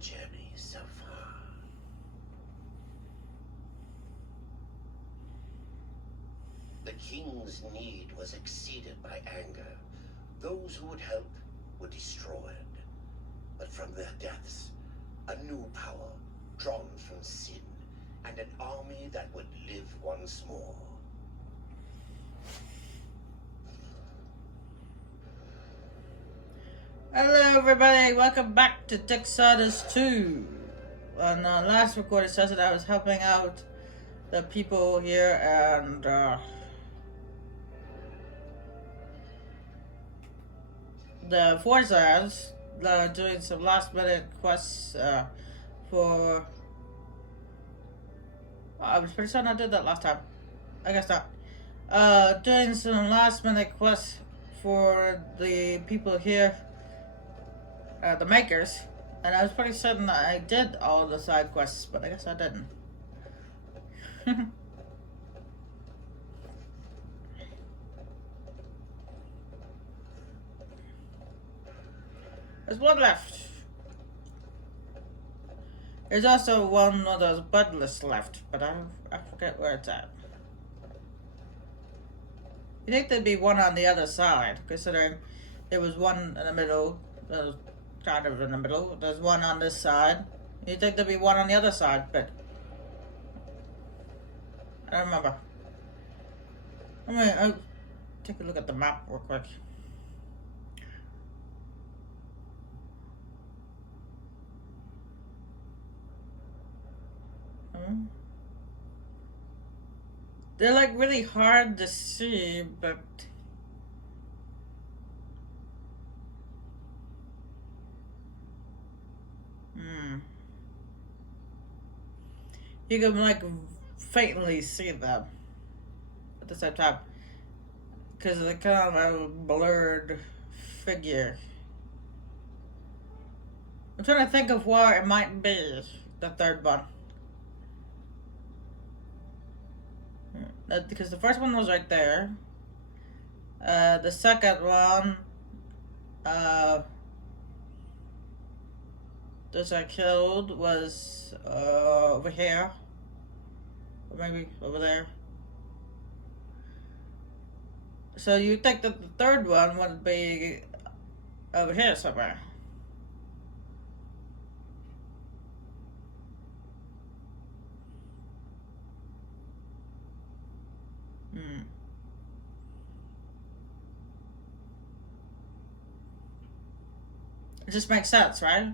journey so far. The king's need was exceeded by anger. Those who would help were destroyed. But from their deaths, a new power drawn from sin, and an army that would live once more. Hello everybody, welcome back to Darksiders 2. On the last recorded session I was helping out the people here and the Forzars doing some last minute quests for... I was pretty certain I did that last time. I guess not. Doing some last minute quests for the people here. The makers, and I was pretty certain that I did all the side quests, but I guess I didn't. There's one left. There's also one of those budless left, but I forget where it's at. You think there'd be one on the other side, considering there was one in the middle. There was kind of in the middle. There's one on this side. You'd think there'd be one on the other side, but I don't remember. I'll take a look at the map real quick. They're like really hard to see, but you can like faintly see them at the same time because they're kind of a blurred figure. I'm trying to think of where it might be, the third one. Because the first one was right there. The second one, that I killed was over here, or maybe over there. So you think that the third one would be over here somewhere? It just makes sense, right?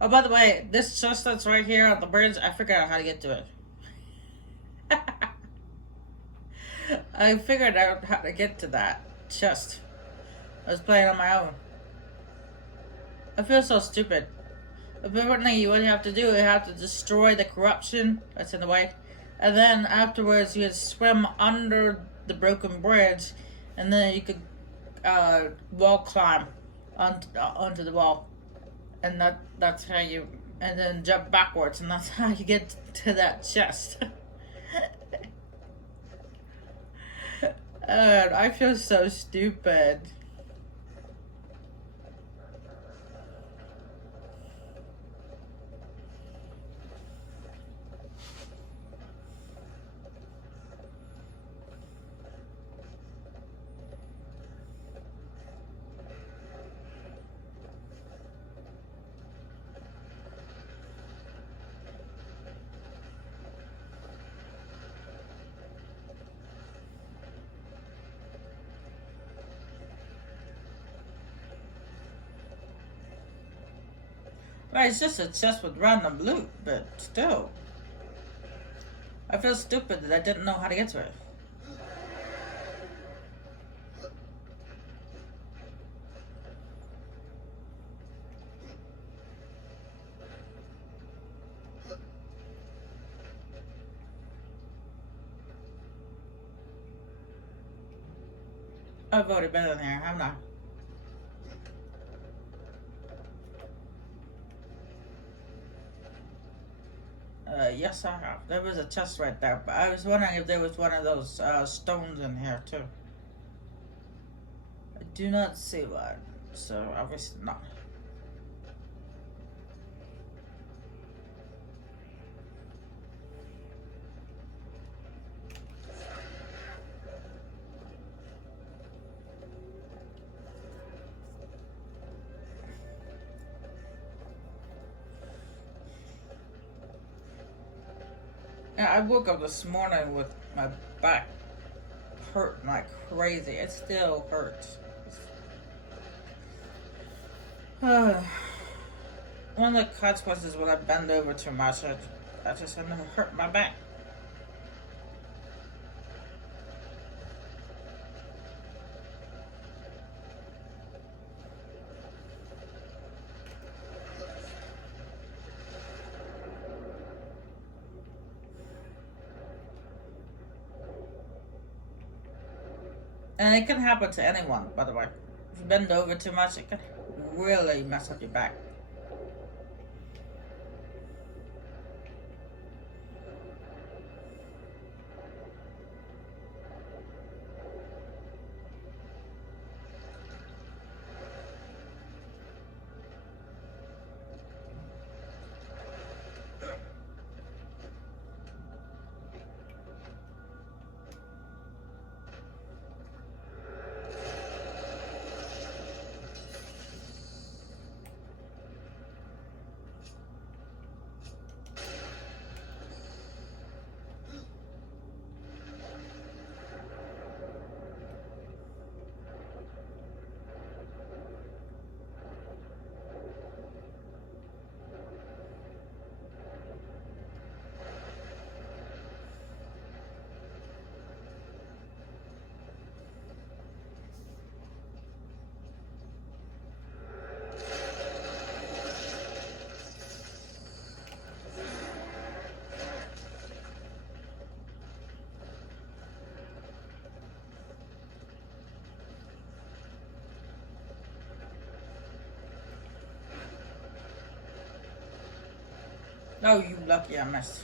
Oh, by the way, this chest that's right here on the bridge, I figured out how to get to it. I figured out how to get to that chest. I was playing on my own. I feel so stupid. Apparently, what you have to do, you have to destroy the corruption that's in the way. And then afterwards, you swim under the broken bridge. And then you could wall climb onto the wall. And that's how you, and then jump backwards, and that's how you get to that chest. I feel so stupid. Right, it's just a chest with random loot, but still. I feel stupid that I didn't know how to get to it. I've already been in there, haven't I? Yes, I have. There was a chest right there, but I was wondering if there was one of those stones in here too. I do not see one, so obviously not. Yeah, I woke up this morning with my back hurting like crazy. It still hurts. One of the consequences when I bend over too much, I just end up hurt my back. And it can happen to anyone, by the way. If you bend over too much, it can really mess up your back. Oh, you lucky I missed.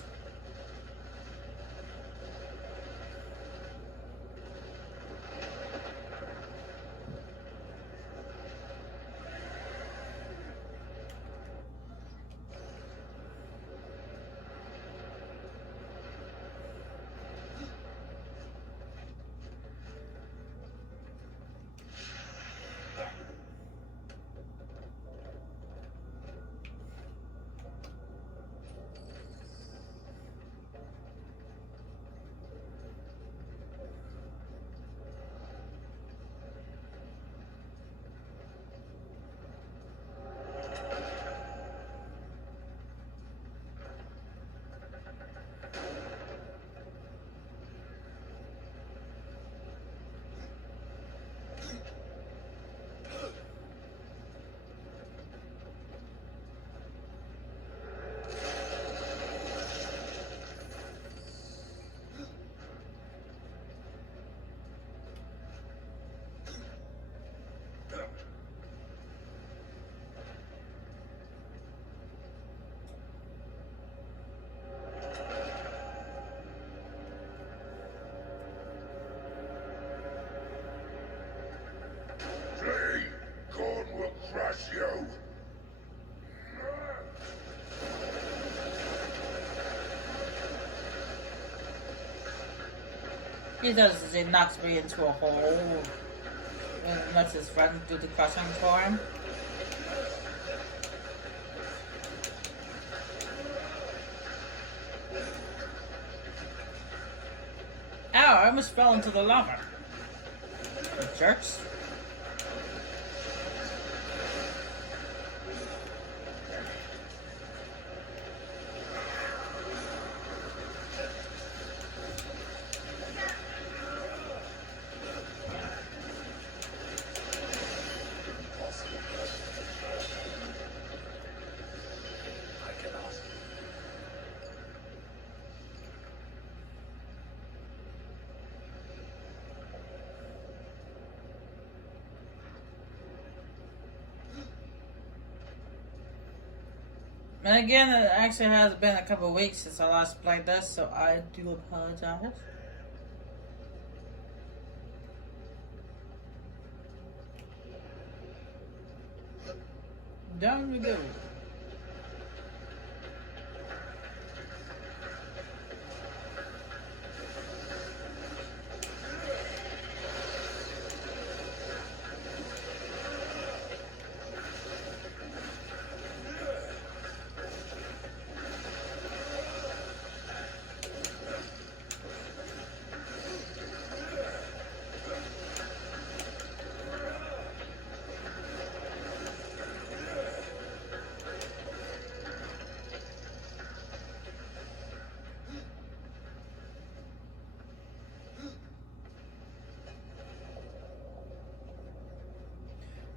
He does is he knocks me into a hole and lets his friends do the crushing for him. Ow, I almost fell into the lava. The jerks. And again, it actually has been a couple of weeks since I last played this, so I do apologize. Down we go.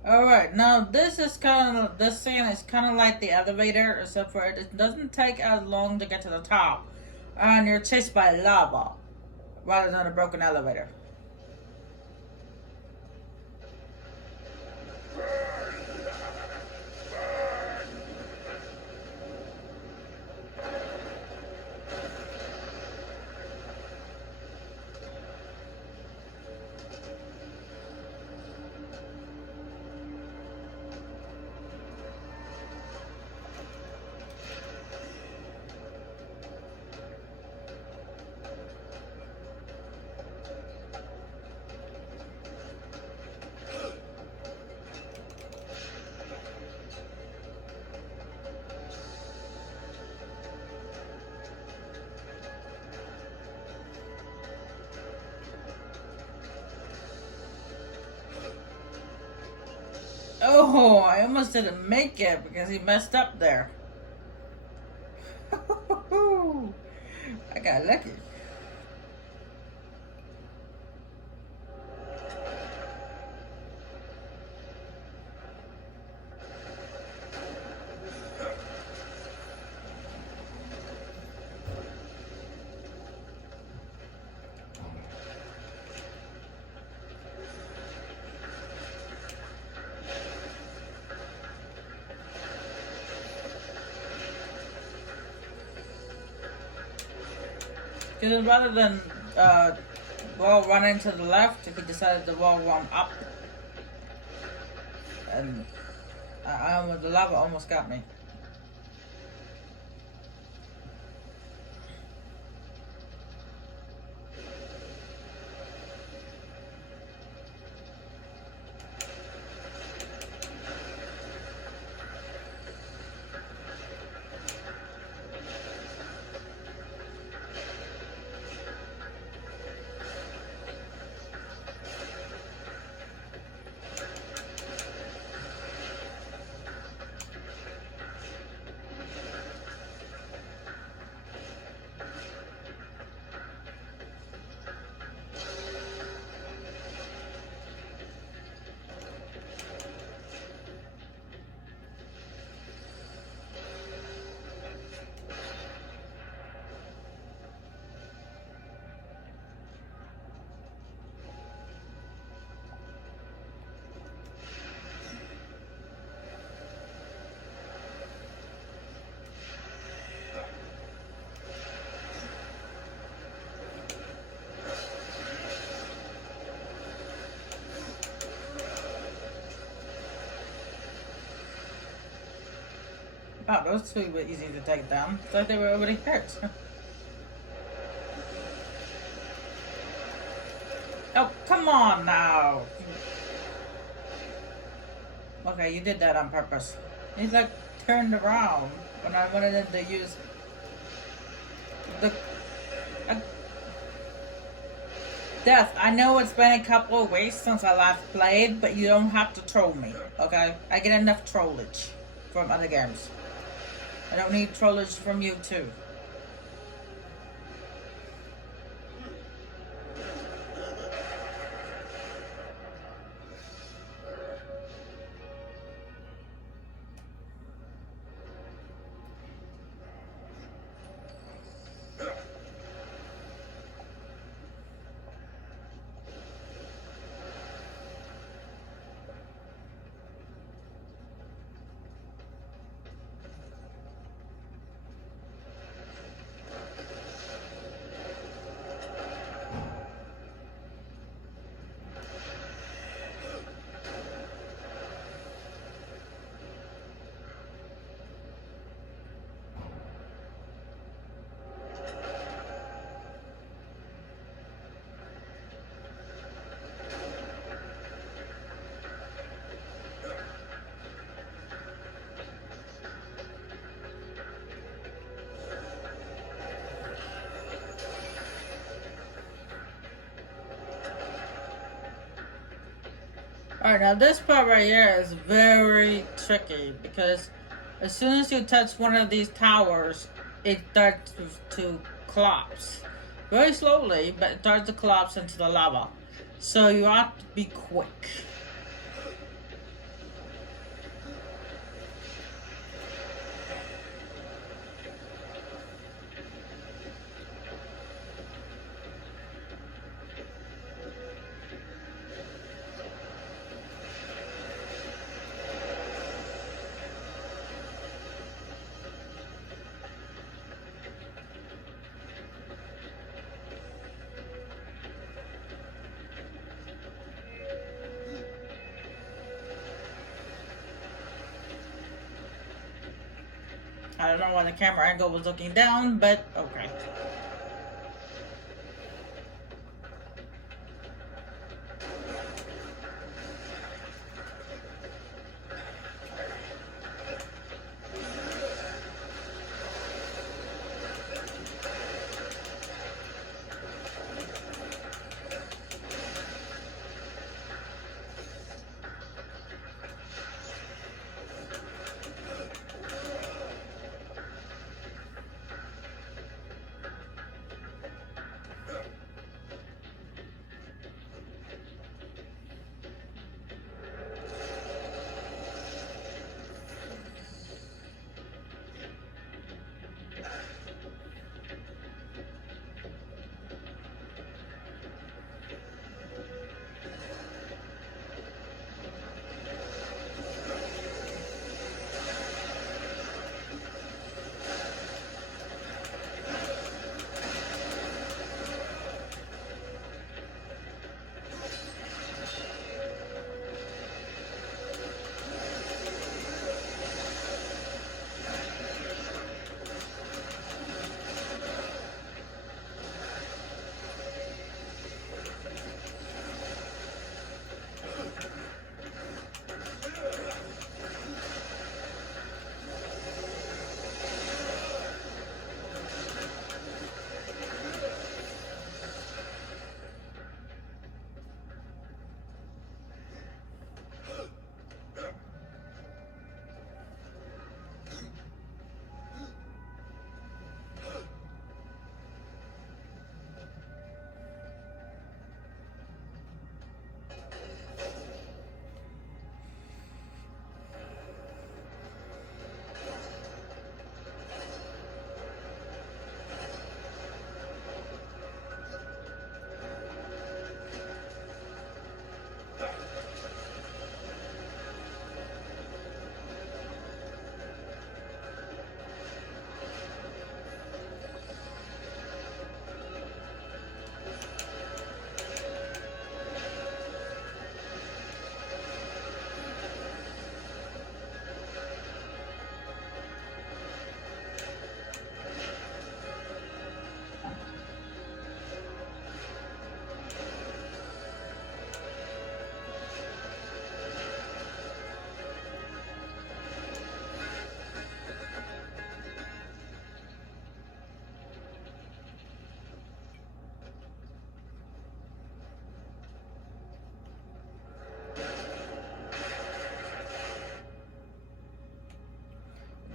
Alright, now this scene is kind of like the elevator, except for it doesn't take as long to get to the top. And you're chased by lava, rather than a broken elevator. Oh, I almost didn't make it because he messed up there. I got lucky. Because rather than wall running to the left, he decided to wall run up. And the lava almost got me. Wow, those two were easy to take down. I thought they were already hurt. Oh, come on now. Okay, you did that on purpose. He's like turned around when I wanted him to use the Death. I know it's been a couple of weeks since I last played, but you don't have to troll me, okay? I get enough trollage from other games. I don't need trollage from you too. Alright, now this part right here is very tricky because as soon as you touch one of these towers, it starts to collapse. Very slowly, but it starts to collapse into the lava. So you have to be quick. I don't know why the camera angle was looking down, but okay.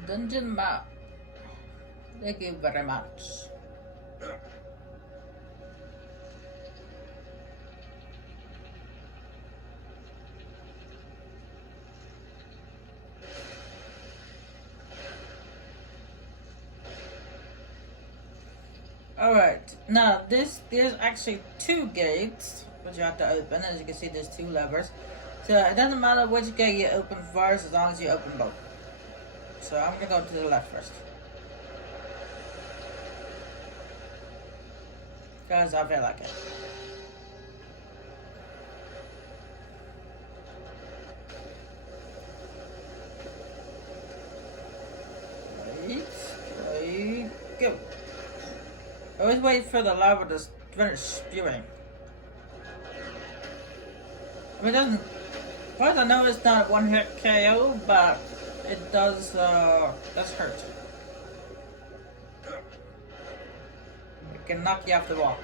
Dungeon map. Thank you very much. Alright, now there's actually two gates which you have to open. As you can see, there's two levers. So it doesn't matter which gate you open first as long as you open both. So I'm gonna go to the left first. Because I feel like it. Right, go. Always wait for the lava to finish spewing. It doesn't. First, I know it's not one hit KO, but it does hurt. It can knock you off the wall.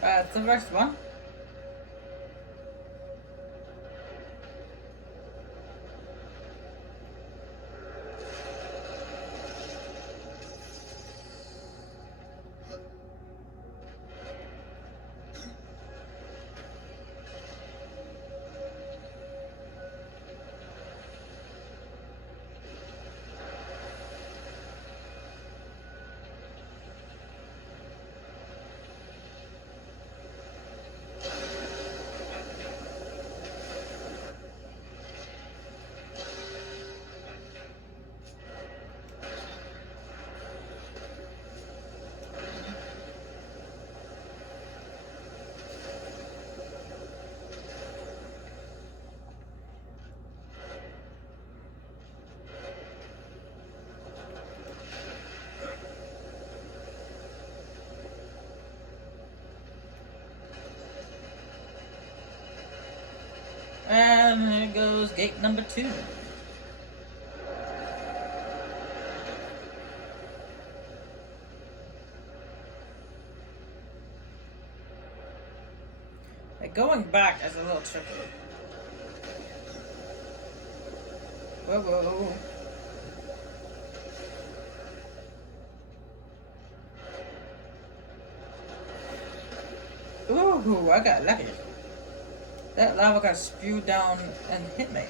That's the first one. goes gate number 2. Going back is a little tricky. Whoa, whoa. Ooh, I got lucky. That lava got spewed down and hit me.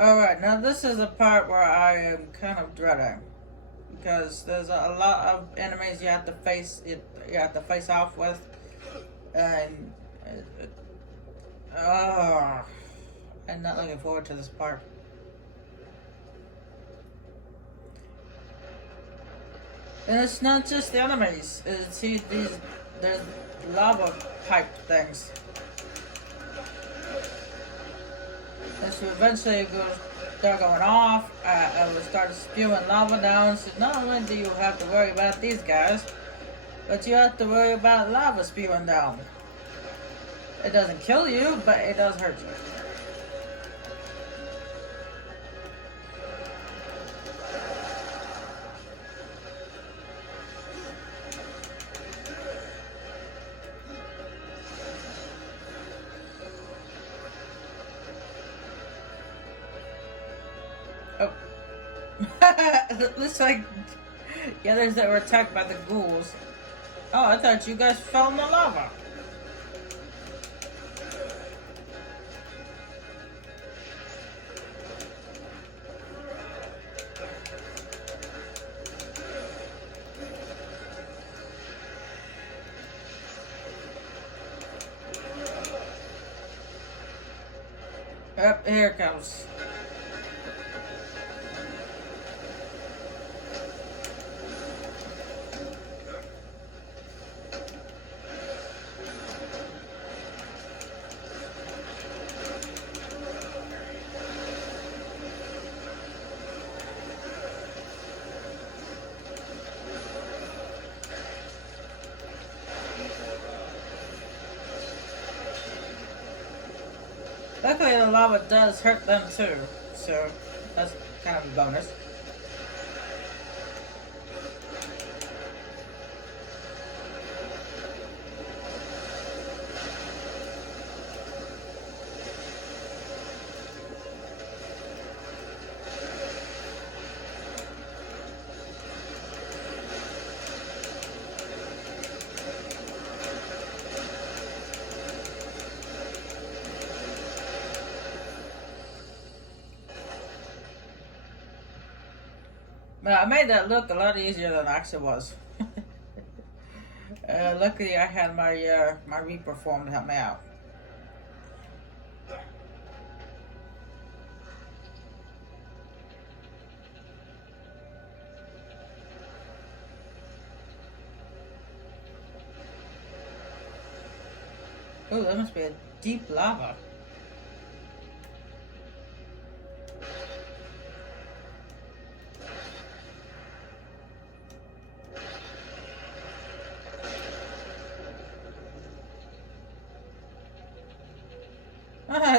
Alright, now this is a part where I am kind of dreading. Because there's a lot of enemies you have to face off with. And I'm not looking forward to this part. And it's not just the enemies. There's lava pipe things. And so eventually it goes start going off. I will start spewing lava down. So not only do you have to worry about these guys, but you have to worry about lava spewing down. It doesn't kill you, but it does hurt you. Oh. It looks like the others that were attacked by the ghouls. Oh, I thought you guys fell in the lava. Yep, here it comes. Luckily, the lava does hurt them too, so that's kind of a bonus. I made that look a lot easier than it actually was. Luckily, I had my Reaper form to help me out. Oh, that must be a deep lava.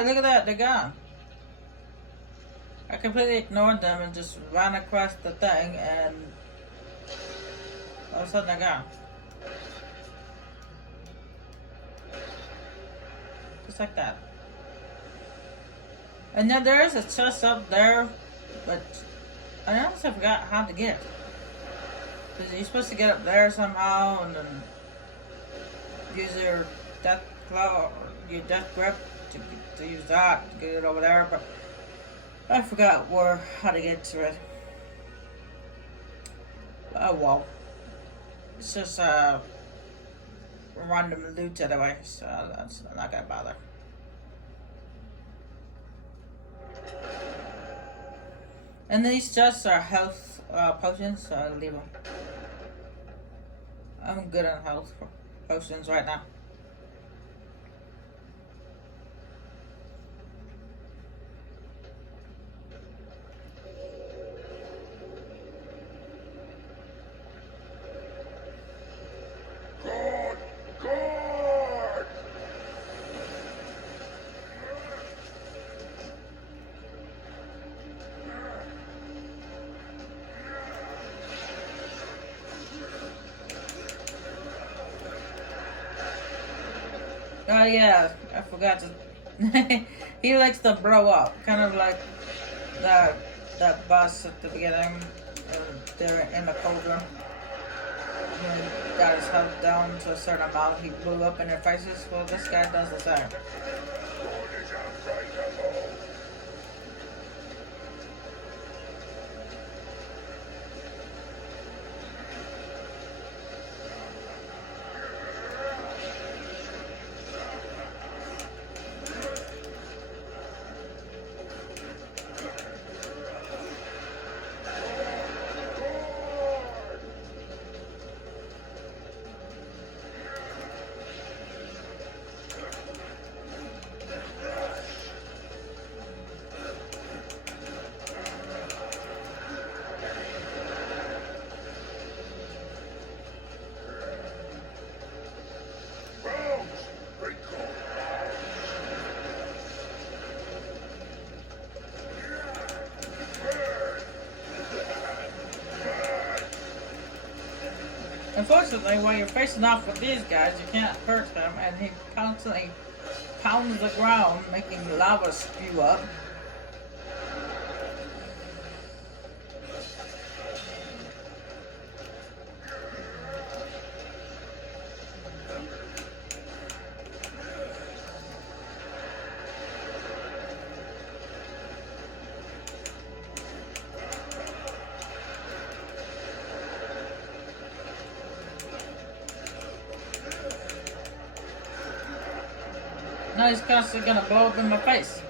Look at that, they're gone. I completely ignored them and just ran across the thing and all of a sudden they're gone. Just like that. And then there is a chest up there, but I honestly forgot how to get it. Because you're supposed to get up there somehow and then use your death claw or your death grip to use that to get it over there, but I forgot how to get to it. Oh well. It's just random loot anyway, so that's not gonna bother. And these just are health potions, so I'll leave them. I'm good on health potions right now. yeah, I forgot to. He likes to blow up, kind of like that boss at the beginning. They're in the cauldron. When he got his health down to a certain amount, he blew up in their faces. Well, this guy does the same. Unfortunately, when you're facing off with these guys, you can't hurt him, and he constantly pounds the ground, making lava spew up. Now he's constantly gonna blow up in my face.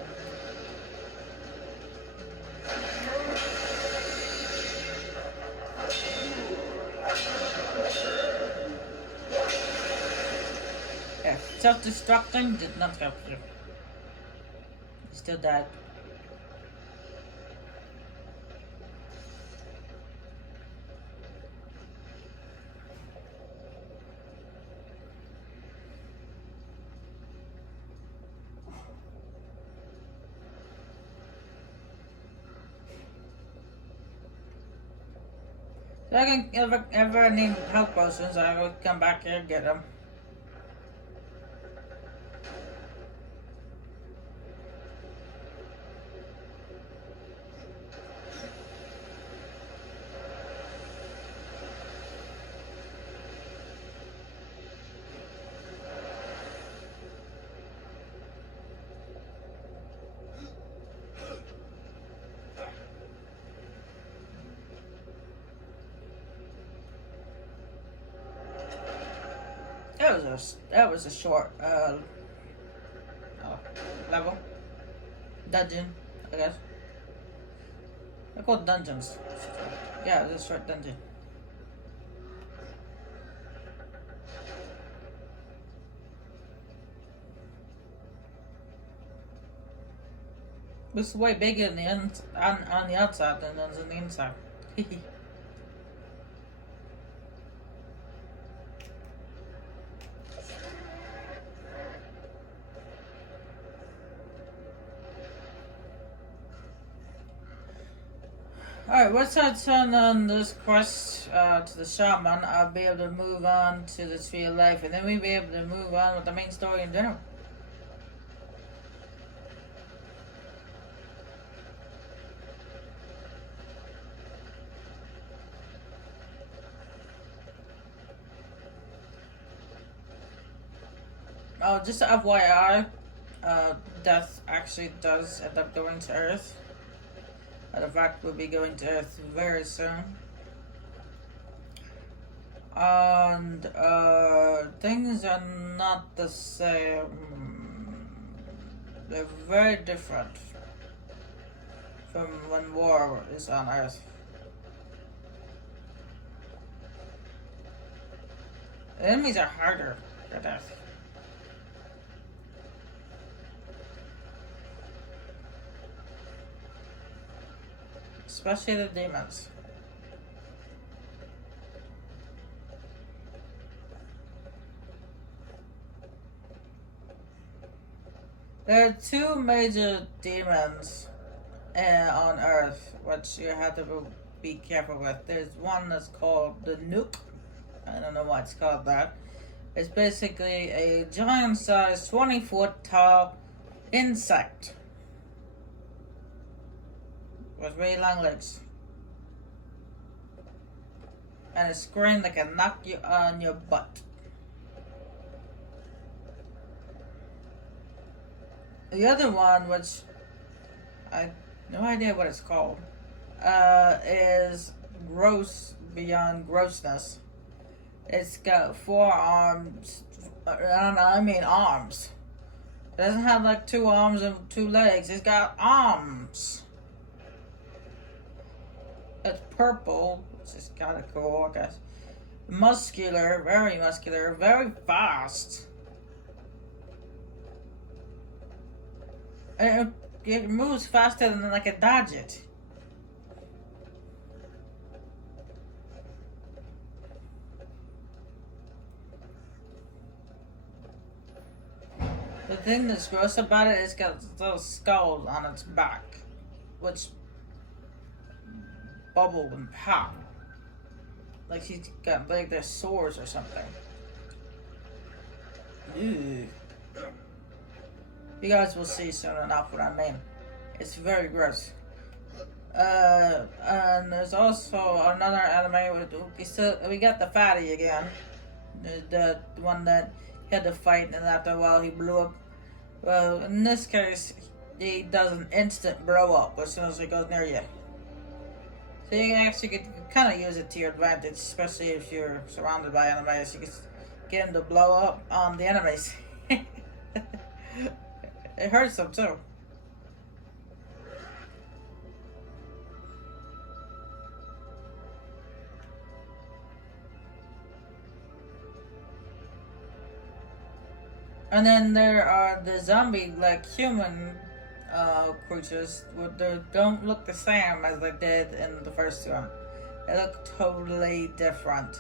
Yeah, self-destructing did not help you. He still died. If I can ever need health potions, I will come back here and get them. That was a short level dungeon, I guess. They're called dungeons. Yeah, it was a short dungeon. It's way bigger on the outside than on the inside. Alright, once I turn on this quest to the shaman, I'll be able to move on to the tree of life, and then we'll be able to move on with the main story in general. Oh, just a FYI, Death actually does end up going to Earth. In fact, we'll be going to Earth very soon. And things are not the same. They're very different from when war is on Earth. The enemies are harder for Death. Especially the demons. There are two major demons on Earth, which you have to be careful with. There's one that's called the Nuke. I don't know why it's called that. It's basically a giant-sized, 20-foot tall insect with really long legs. And a scream that can knock you on your butt. The other one, which I have no idea what it's called, is gross beyond grossness. It's got 4 arms. I mean arms. It doesn't have like 2 arms and 2 legs. It's got arms. It's purple, which is kind of cool, I guess. Muscular, very fast. And it moves faster than I can dodge it. The thing that's gross about it is it's got little skulls on its back, which bubble and pop. Like she's got like their sores or something. Ew. You guys will see soon enough what I mean. It's very gross. And there's also another anime with we got the fatty again. The one that he had to fight, and after a while he blew up. Well, in this case, he does an instant blow up as soon as he goes near you. So you can actually kind of use it to your advantage, especially if you're surrounded by enemies. You can get him to blow up on the enemies. It hurts them too. And then there are the zombie-like human creatures. They don't look the same as they did in the first one. They look totally different.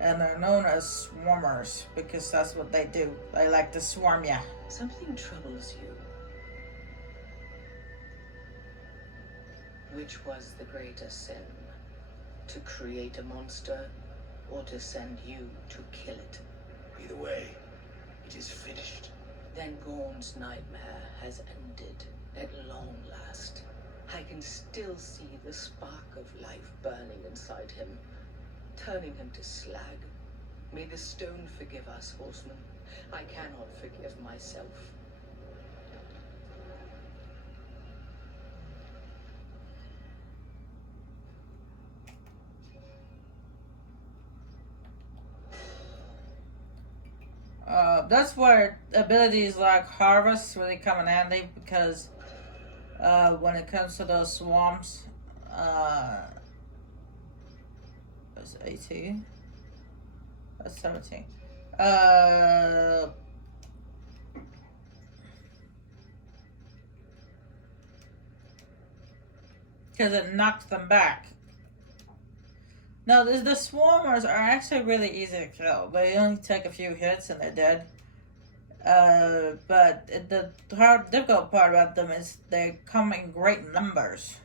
And they're known as swarmers because that's what they do. They like to swarm you. Something troubles you. Which was the greater sin? To create a monster, or to send you to kill it? Either way, it is finished. Then Gorn's nightmare has ended at long last. I can still see the spark of life burning inside him, turning him to slag. May the stone forgive us, horseman. I cannot forgive myself. That's where abilities like Harvest really come in handy because when it comes to those swarms, that's 18. That's 17. Because it knocks them back. No, the swarmers are actually really easy to kill. They only take a few hits and they're dead. But the hard, difficult part about them is they come in great numbers.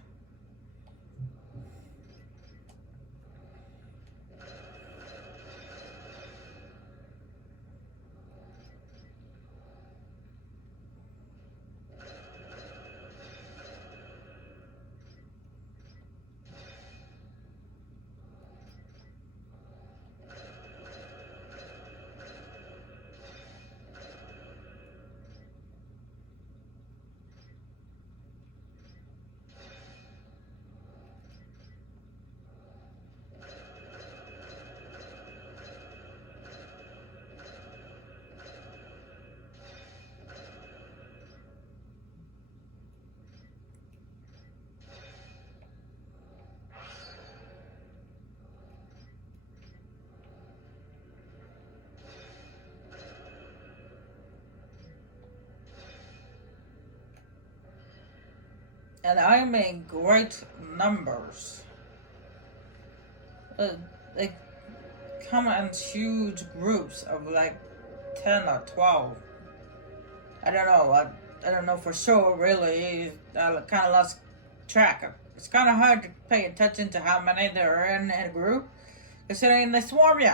And I'm in great numbers. They come in huge groups of like 10 or 12. I don't know. I don't know for sure, really. I kind of lost track. It's kind of hard to pay attention to how many there are in a group, considering they swarm you.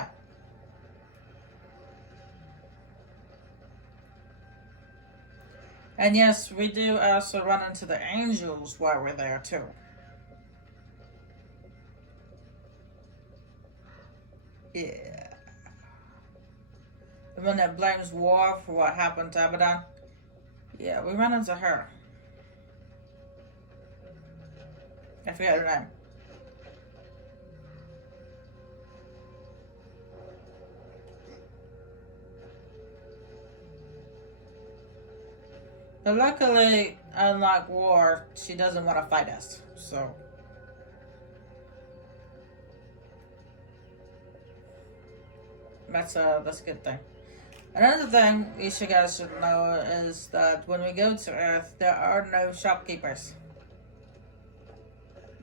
And yes, we do also run into the angels while we're there too. Yeah. The one that blames War for what happened to Abaddon. Yeah, we run into her. I forget her name. But luckily, unlike War, she doesn't want to fight us, so. That's a good thing. Another thing you guys should know is that when we go to Earth, there are no shopkeepers.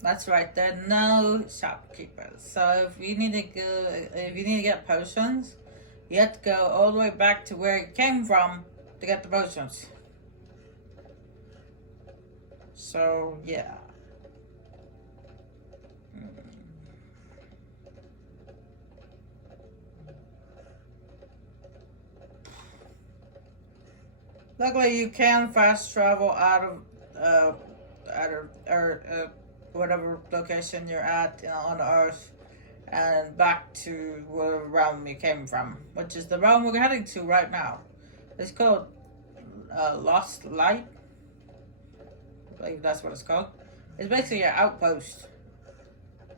That's right, there are no shopkeepers. So if you need to get potions, you have to go all the way back to where you came from to get the potions. So yeah. Luckily, you can fast travel out of whatever location you're at, on Earth, and back to whatever realm you came from, which is the realm we're heading to right now. It's called Lost Light. I believe that's what it's called. It's basically an outpost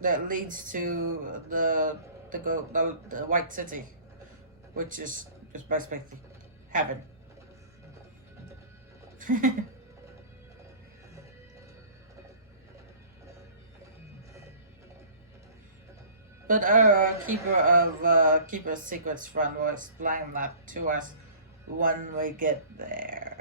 that leads to the White City, which is just basically heaven. But our Keeper Secrets friend will explain that to us when we get there.